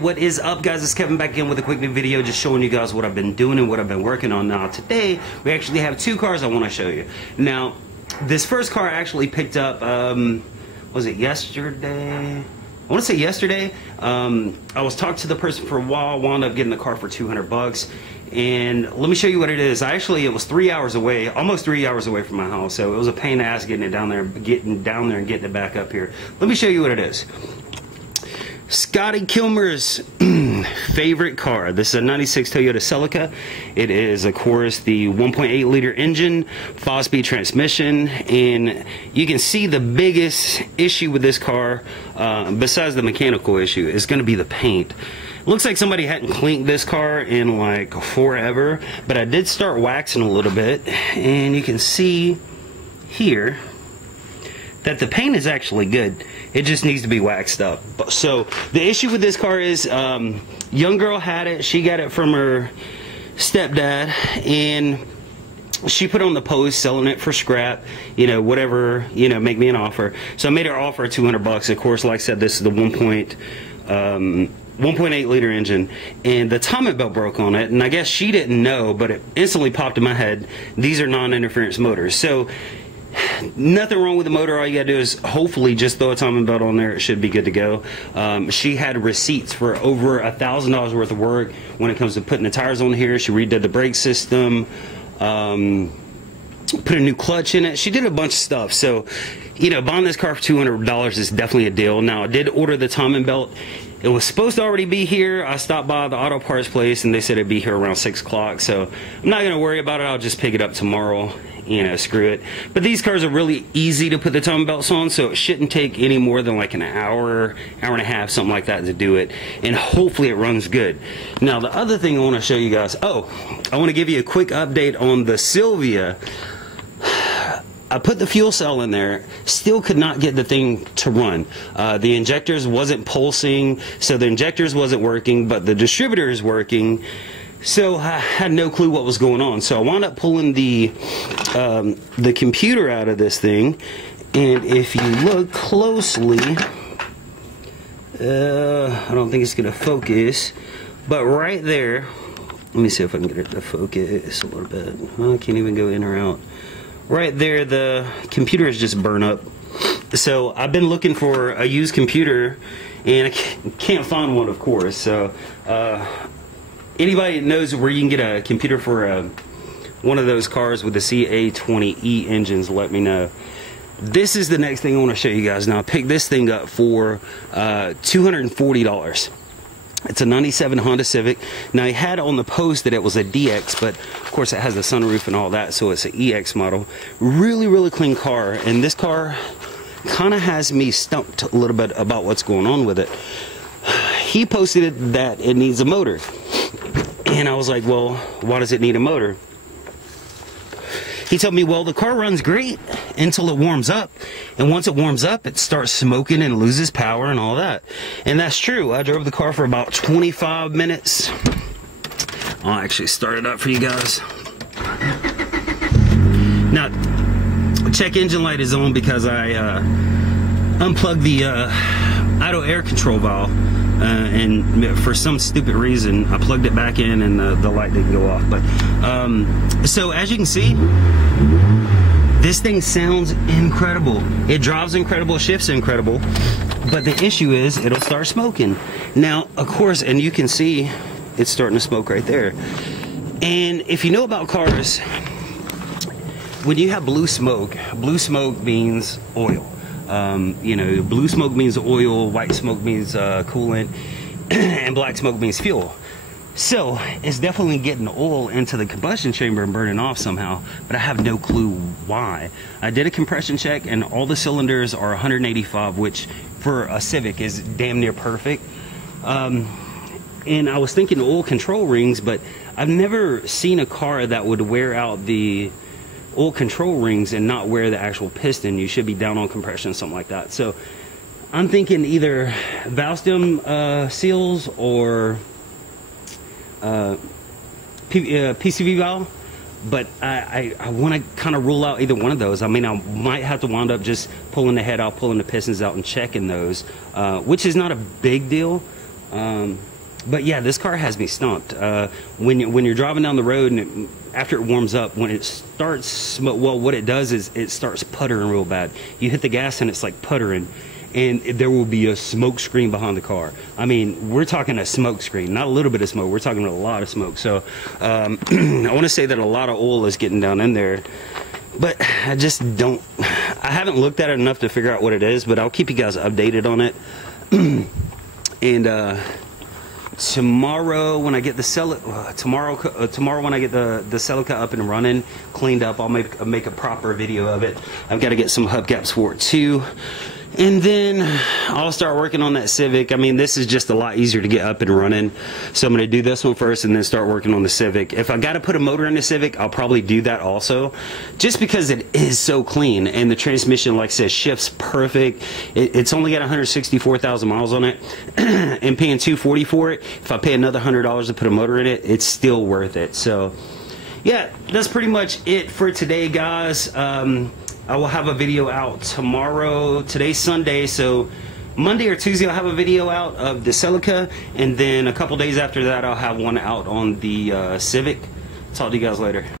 What is up, guys? It's Kevin back again with a quick new video, just showing you guys what I've been doing and what I've been working on. Now today we actually have two cars I want to show you. Now this first car I actually picked up, was it yesterday? I want to say yesterday. I was talking to the person for a while, wound up getting the car for 200 bucks. And let me show you what it is. It was 3 hours away, almost 3 hours away from my house, so it was a pain in the ass getting down there and getting it back up here. Let me show you what it is. Scotty Kilmer's favorite car. This is a 96 Toyota Celica. It is, of course, the 1.8 liter engine, 5-speed transmission, and you can see the biggest issue with this car, besides the mechanical issue, is going to be the paint. Looks like somebody hadn't cleaned this car in like forever, but I did start waxing a little bit, and you can see here that the paint is actually good. It just needs to be waxed up. So the issue with this car is, young girl had it. She got it from her stepdad, and she put on the post selling it for scrap, you know, whatever, you know, make me an offer. So I made her offer 200 bucks. Of course, like I said, this is the 1.8 liter engine, and the timing belt broke on it, and I guess she didn't know, but it instantly popped in my head. These are non-interference motors, so nothing wrong with the motor. All you gotta do is hopefully just throw a timing belt on there. It should be good to go. She had receipts for over $1,000 worth of work when it comes to putting the tires on here. She redid the brake system, put a new clutch in it. She did a bunch of stuff. So, you know, buying this car for $200 is definitely a deal. Now, I did order the timing belt. It was supposed to already be here. I stopped by the auto parts place and they said it'd be here around 6 o'clock. So I'm not gonna worry about it. I'll just pick it up tomorrow. You know, screw it. But these cars are really easy to put the timing belts on, so it shouldn't take any more than like an hour, hour and a half, something like that to do it. And hopefully it runs good. Now the other thing I want to show you guys, I want to give you a quick update on the Silvia. I put the fuel cell in there, still could not get the thing to run. The injectors wasn't pulsing, so the injectors wasn't working, but the distributor is working. So I had no clue what was going on. So I wound up pulling the computer out of this thing, and if you look closely, I don't think it's gonna focus, but right there, let me see if I can get it to focus a little bit. I can't even go in or out. Right there, the computer is just burnt up. So I've been looking for a used computer, and I can't find one, of course. So anybody that knows where you can get a computer for one of those cars with the CA20E engines, let me know. This is the next thing I want to show you guys. Now I picked this thing up for $240. It's a 97 Honda Civic. Now he had on the post that it was a DX, but of course it has the sunroof and all that, so it's an EX model. Really clean car, and this car kind of has me stumped a little bit about what's going on with it. He posted that it needs a motor, and I was like, well, why does it need a motor? He told me, well, the car runs great until it warms up, and once it warms up, it starts smoking and loses power and all that. And that's true. I drove the car for about 25 minutes. I'll actually start it up for you guys. Now, check engine light is on because I unplugged the idle air control valve, and for some stupid reason I plugged it back in and the light didn't go off. But so as you can see, this thing sounds incredible. It drives incredible, shifts incredible, but the issue is it'll start smoking. Now of course, and you can see it's starting to smoke right there. And if you know about cars, when you have blue smoke means oil. You know, blue smoke means oil, white smoke means coolant, and black smoke means fuel. So it's definitely getting oil into the combustion chamber and burning off somehow, but I have no clue why. I did a compression check and all the cylinders are 185, which for a Civic is damn near perfect. And I was thinking oil control rings, but I've never seen a car that would wear out the oil control rings and not wear the actual piston. You should be down on compression, something like that. So I'm thinking either valve stem seals or PCV valve, but I want to kind of rule out either one of those. I mean, I might have to wind up just pulling the head out, pulling the pistons out, and checking those, which is not a big deal. But yeah, this car has me stumped. When you're driving down the road and after it warms up, when it starts, well, what it does is it starts puttering real bad. You hit the gas and it's like puttering, and there will be a smoke screen behind the car. I mean, we're talking a smoke screen, not a little bit of smoke. We're talking a lot of smoke. So I want to say that a lot of oil is getting down in there. But I just don't, I haven't looked at it enough to figure out what it is, but I'll keep you guys updated on it. And tomorrow when I get the tomorrow when I get the Celica up and running, cleaned up, I'll make a proper video of it. I've got to get some hubcaps for it too. And then I'll start working on that Civic. I mean, this is just a lot easier to get up and running. So I'm going to do this one first and then start working on the Civic. If I got to put a motor in the Civic, I'll probably do that also. Just because it is so clean and the transmission, like I said, shifts perfect. It's only got 164,000 miles on it. And paying $240 for it, if I pay another $100 to put a motor in it, it's still worth it. So yeah, that's pretty much it for today, guys. I will have a video out tomorrow. Today's Sunday, so Monday or Tuesday I'll have a video out of the Celica, and then a couple days after that I'll have one out on the Civic. Talk to you guys later.